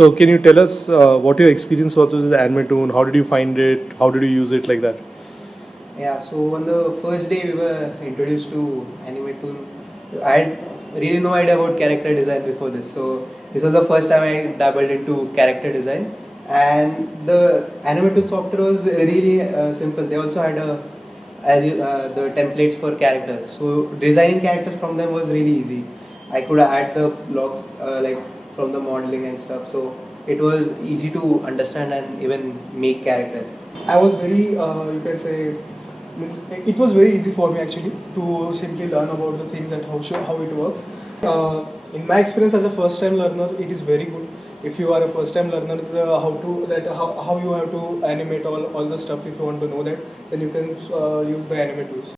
So can you tell us what your experience was with the Animatoon? How did you find it? How did you use it like that? Yeah, so on the first day we were introduced to Animatoon. I had really no idea about character design before this. So this was the first time I dabbled into character design. And the Animatoon software was really simple. They also had the templates for characters. So designing characters from them was really easy. I could add the blocks like from the modeling and stuff. So it was easy to understand and even make characters. I was very, you can say, means it was very easy for me actually to simply learn about the things and how it works. In my experience as a first time learner, it is very good. If you are a first time learner, how you have to animate all the stuff, if you want to know that, then you can use the Animate tools.